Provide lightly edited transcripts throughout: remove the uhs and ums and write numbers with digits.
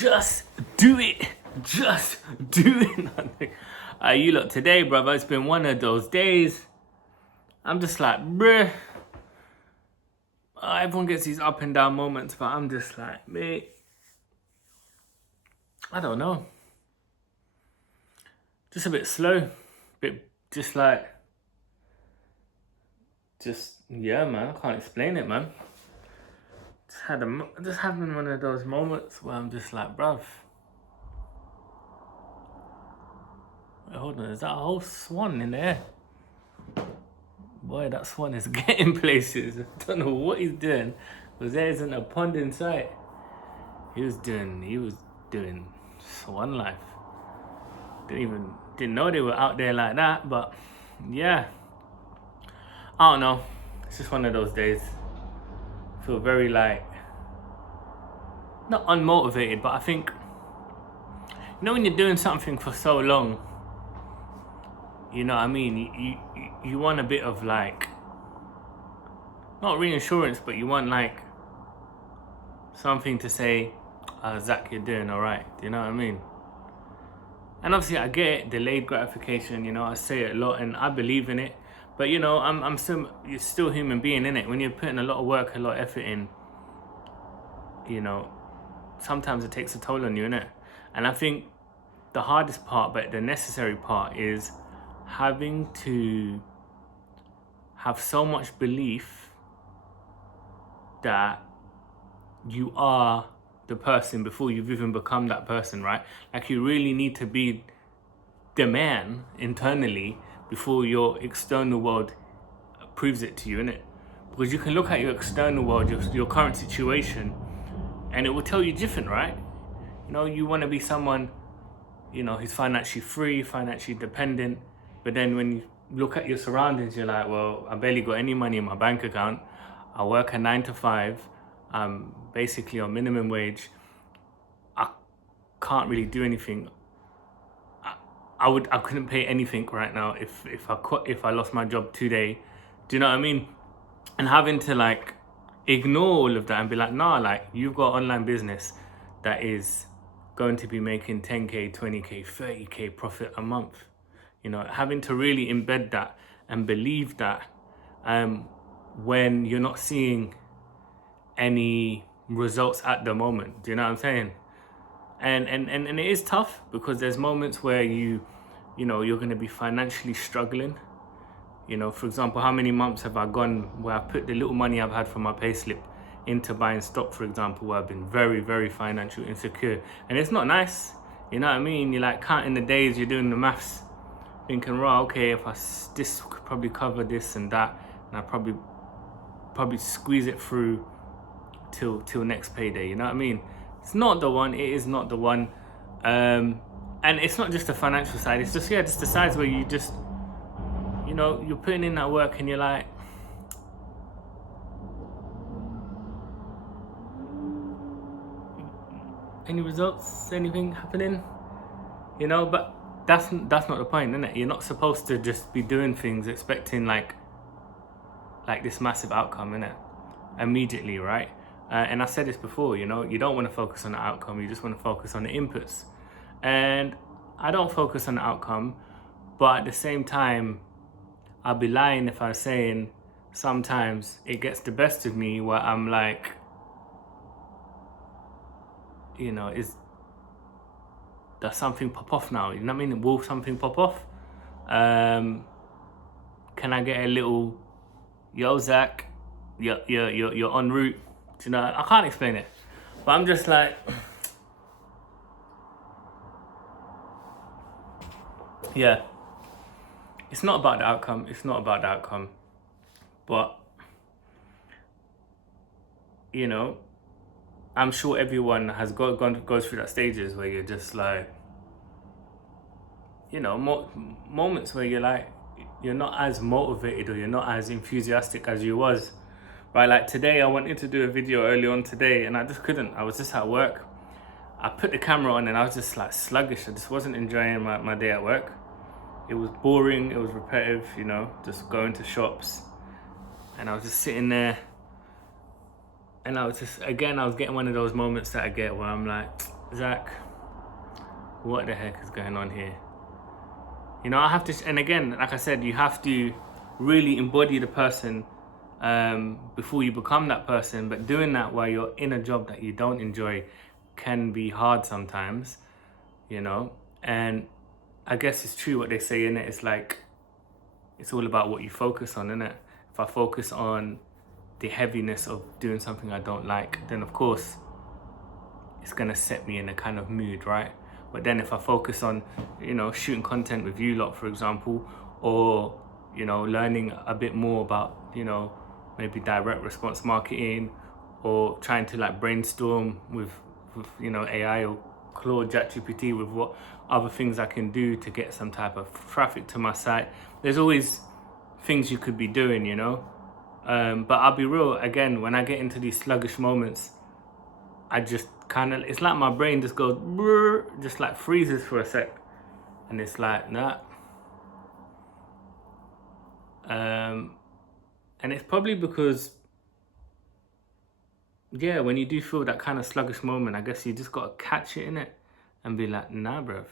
Just do it. Just do it. You look today, brother. It's been one of those days. I'm just like, bruh. Everyone gets these up and down moments, but I'm just like, mate. I don't know. Just a bit slow. Just yeah, man. I can't explain it, man. Just having one of those moments where I'm just like, bruv. Wait, hold on, is that a whole swan in there? Boy, that swan is getting places. I don't know what he's doing, because there isn't a pond in sight. He was doing swan life. Didn't know they were out there like that, but yeah. I don't know. It's just one of those days. I feel very not unmotivated, but I think, when you're doing something for so long, you know what I mean? You want a bit of not reassurance, but you want something to say, Zach, you're doing alright. Do you know what I mean? And obviously I get it, delayed gratification, I say it a lot and I believe in it. But you're still a human being, innit? When you're putting a lot of work, a lot of effort in, sometimes it takes a toll on you, innit? And I think the hardest part, but the necessary part, is having to have so much belief that you are the person before you've even become that person, right? You really need to be the man internally before your external world proves it to you, innit? Because you can look at your external world, your current situation, and it will tell you different, right? You want to be someone, who's financially free, financially dependent, but then when you look at your surroundings, you're like, well, I barely got any money in my bank account. I work a 9 to 5. I'm basically on minimum wage. I can't really do anything. I couldn't pay anything right now if I lost my job today. Do you know what I mean? And having to ignore all of that and be like, nah, you've got online business that is going to be making 10k, 20k, 30k profit a month. Having to really embed that and believe that when you're not seeing any results at the moment. Do you know what I'm saying? And it is tough, because there's moments where you're going to be financially struggling. For example, how many months have I gone where I've put the little money I've had from my payslip into buying stock, for example, where I've been very, very financially insecure. And it's not nice. You know what I mean? You're counting the days, you're doing the maths, thinking, right, okay, if this could probably cover this and that, and I probably squeeze it through till next payday. You know what I mean? It's not the one. It is not the one. And it's not just the financial side. It's just the sides where you just, you're putting in that work and you're like, any results? Anything happening? But that's not the point, isn't it? You're not supposed to just be doing things expecting like this massive outcome, innit? Immediately, right? And I said this before, you don't want to focus on the outcome, you just want to focus on the inputs. And I don't focus on the outcome, but at the same time, I'd be lying if I was saying sometimes it gets the best of me where I'm like, does something pop off now? You know what I mean? Will something pop off? Can I get a little, yo, Zach, you're en route? I can't explain it, but I'm just like, yeah, it's not about the outcome. It's not about the outcome, but I'm sure everyone has goes through that stages where you're just like, moments where you're not as motivated or you're not as enthusiastic as you was. Right, today I wanted to do a video early on today and I just couldn't. I was just at work. I put the camera on and I was just sluggish. I just wasn't enjoying my day at work. It was boring, it was repetitive, just going to shops. And I was just sitting there And I was getting one of those moments that I get where I'm like, Zach, what the heck is going on here? You know, I have to, and again, like I said, you have to really embody the person before you become that person. But doing that while you're in a job that you don't enjoy can be hard sometimes, you know. And I guess it's true what they say in it. It's like, it's all about what you focus on, isn't it? If I focus on the heaviness of doing something I don't like, then of course it's gonna set me in a kind of mood, right? But then if I focus on, you know, shooting content with you lot, for example, or, you know, learning a bit more about, you know, maybe direct response marketing, or trying to like brainstorm with you know, AI or Claude, ChatGPT, with what other things I can do to get some type of traffic to my site. There's always things you could be doing, you know. But I'll be real, again, when I get into these sluggish moments, I just kind of, it's like my brain just goes, brrr, just like freezes for a sec. And it's like, nah. And it's probably because, yeah, when you do feel that kind of sluggish moment, I guess you just got to catch it in it and be like, nah, bruv,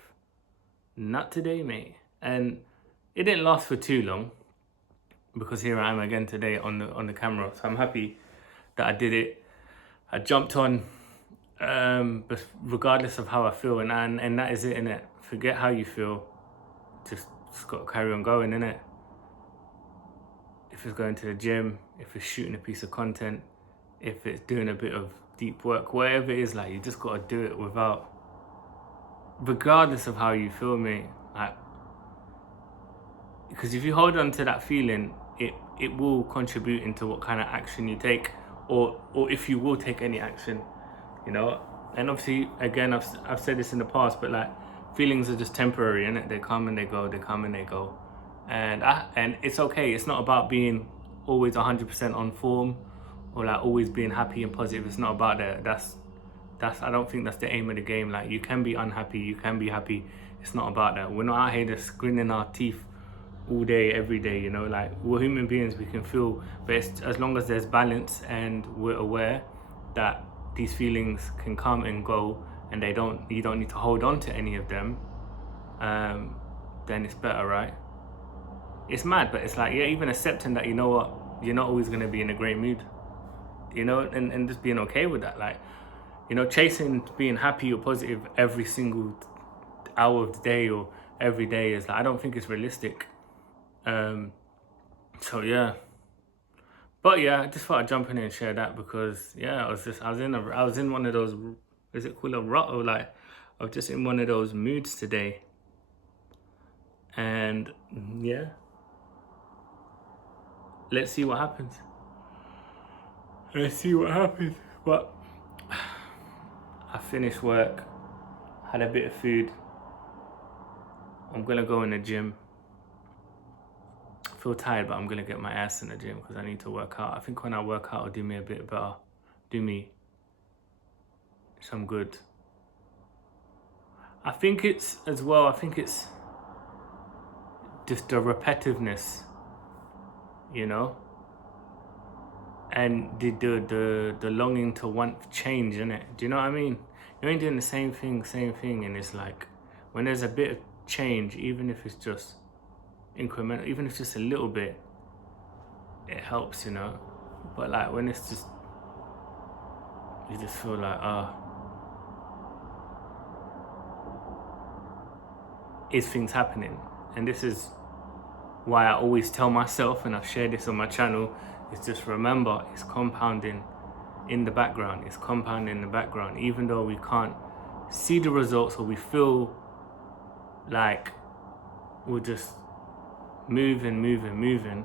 not today, mate. And it didn't last for too long, because here I am again today on the camera. So I'm happy that I did it. I jumped on, but regardless of how I feel, and that is it, innit? Forget how you feel. Just got to carry on going, innit? If it's going to the gym, if it's shooting a piece of content, if it's doing a bit of deep work, whatever it is, like, you just got to do it without, regardless of how you feel, mate. Like, because if you hold on to that feeling, it will contribute into what kind of action you take, or if you will take any action, you know. And obviously, again, I've said this in the past, but like, feelings are just temporary, innit? They come and they go, they come and they go. And it's okay. It's not about being always 100% on form, or like always being happy and positive. It's not about that. That's I don't think that's the aim of the game. Like, you can be unhappy, you can be happy. It's not about that. We're not out here just grinning our teeth all day, every day, you know. Like, we're human beings, we can feel, but it's, as long as there's balance and we're aware that these feelings can come and go, and you don't need to hold on to any of them, then it's better, right? It's mad, but it's like, yeah, even accepting that, you know what, you're not always going to be in a great mood, you know, and just being okay with that. Like, you know, chasing being happy or positive every single hour of the day or every day is like, I don't think it's realistic. So yeah, but yeah, I just thought I'd jump in and share that, because yeah, I was in one of those, is it called a rut, or like, I was just in one of those moods today. And yeah, let's see what happens. But I finished work, had a bit of food. I'm gonna go in the gym. I feel tired, but I'm gonna get my ass in the gym because I need to work out. I think when I work out, it'll do me a bit better, do me some good. I think it's just the repetitiveness, you know, and the longing to want change, innit? Do you know what I mean? You ain't doing the same thing, and it's like, when there's a bit of change, even if it's just incremental, even if it's just a little bit, it helps, you know. But like, when it's just, you just feel like, is things happening? And this is why I always tell myself, and I've shared this on my channel, is just remember, it's compounding in the background. It's compounding in the background, even though we can't see the results, or we feel like we're just moving.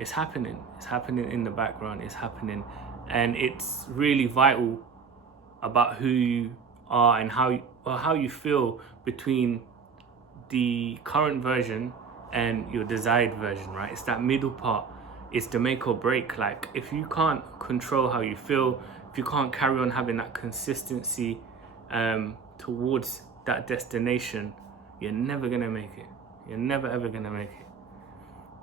It's happening. It's happening in the background. It's happening, and it's really vital about who you are and how you feel between the current version and your desired version, right? It's that middle part. It's the make or break. Like, if you can't control how you feel, if you can't carry on having that consistency towards that destination, you're never gonna make it. You're never ever gonna make it.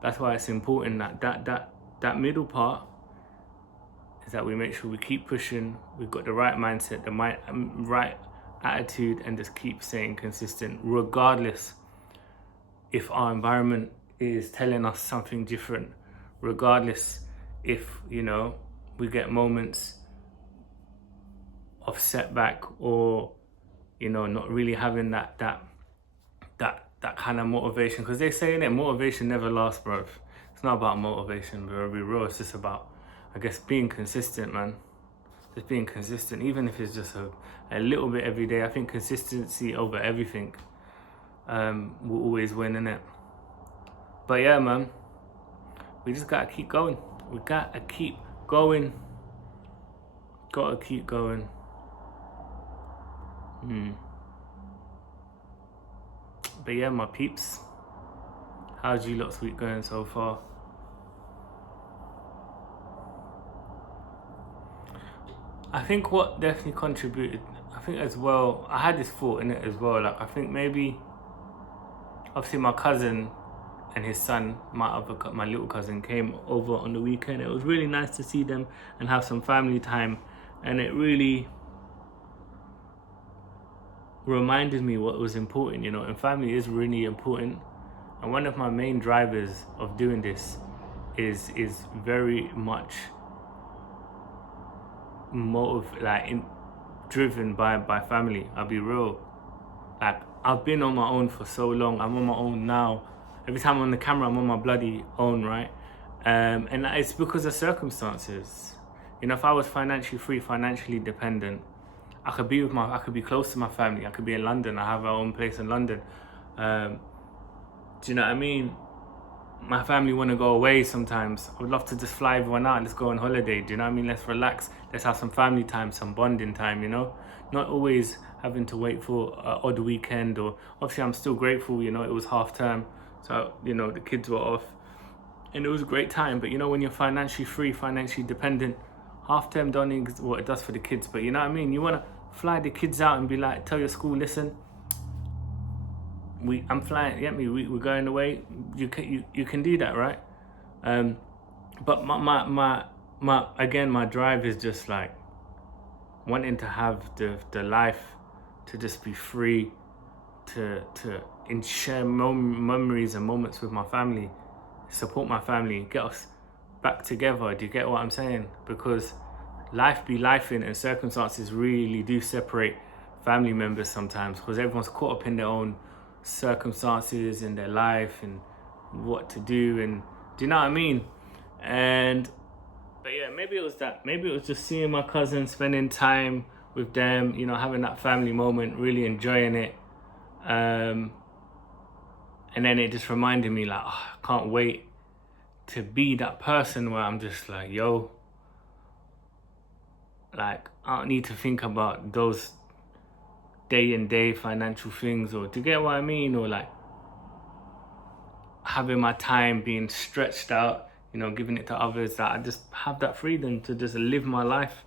That's why it's important that middle part is that we make sure we keep pushing. We've got the right mindset, the right attitude and just keep staying consistent, regardless if our environment is telling us something different, regardless if, you know, we get moments of setback or, you know, not really having that kind of motivation. Because they say that motivation never lasts, bro. It's not about motivation, bro. Be real. It's just about, I guess, being consistent, man. Just being consistent, even if it's just a little bit every day. I think consistency over everything will always win, innit? But yeah, man, we just gotta keep going. We gotta keep going. Gotta keep going. But yeah, my peeps, how's you lot's week going so far? I think what definitely contributed, I think as well, I had this thought in it as well. Like, I think maybe, obviously, my cousin and his son, my little cousin, came over on the weekend. It was really nice to see them and have some family time, and it really reminded me what was important, you know. And family is really important. And one of my main drivers of doing this is very much driven by family. I'll be real. Like, I've been on my own for so long. I'm on my own now. Every time I'm on the camera, I'm on my bloody own, right? And it's because of circumstances. You know, if I was financially free, financially dependent, I could be close to my family. I could be in London. I have our own place in London. Do you know what I mean? My family want to go away sometimes. I would love to just fly everyone out. Let's go on holiday. Do you know what I mean? Let's relax. Let's have some family time, some bonding time, you know? Not always having to wait for an odd weekend. Or obviously, I'm still grateful, you know, it was half term. So, you know, the kids were off. And it was a great time. But, you know, when you're financially free, financially dependent, half term don't know what it does for the kids. But you know what I mean? You want to fly the kids out and be like, tell your school, listen, I'm flying, get me, we're going away. You can do that, right? But my drive is just like wanting to have the life to just be free, to share memories and moments with my family, support my family, get us back together. Do you get what I'm saying? Because life be lifing, and circumstances really do separate family members sometimes, because everyone's caught up in their own circumstances in their life and what to do, and do you know what I mean? But yeah, maybe it was that. Maybe it was just seeing my cousins, spending time with them, you know, having that family moment, really enjoying it. And then it just reminded me, like, oh, I can't wait to be that person where I'm just like, yo, like, I don't need to think about those day and day financial things, or to get what I mean, or like having my time being stretched out, you know, giving it to others, that I just have that freedom to just live my life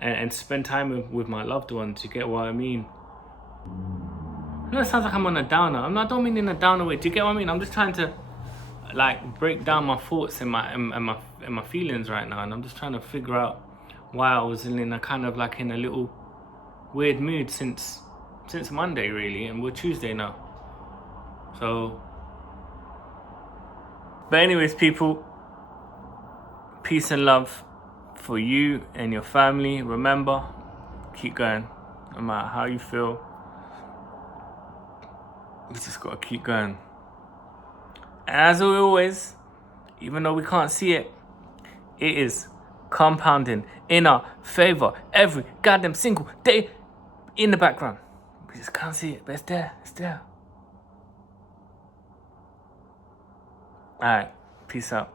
and spend time with my loved ones. You get what I mean? I know it sounds like I'm on a downer. I don't mean in a downer way. Do you get what I mean? I'm just trying to like break down my thoughts and my feelings right now, and I'm just trying to figure out why I was in a kind of like in a little weird mood since Monday, really, and we're Tuesday now. So, but anyways, people, peace and love for you and your family. Remember, keep going, no matter how you feel. We just gotta keep going. And as always, even though we can't see it, it is compounding in our favor every goddamn single day in the background. We just can't see it, but it's there. It's there. All right. Peace out.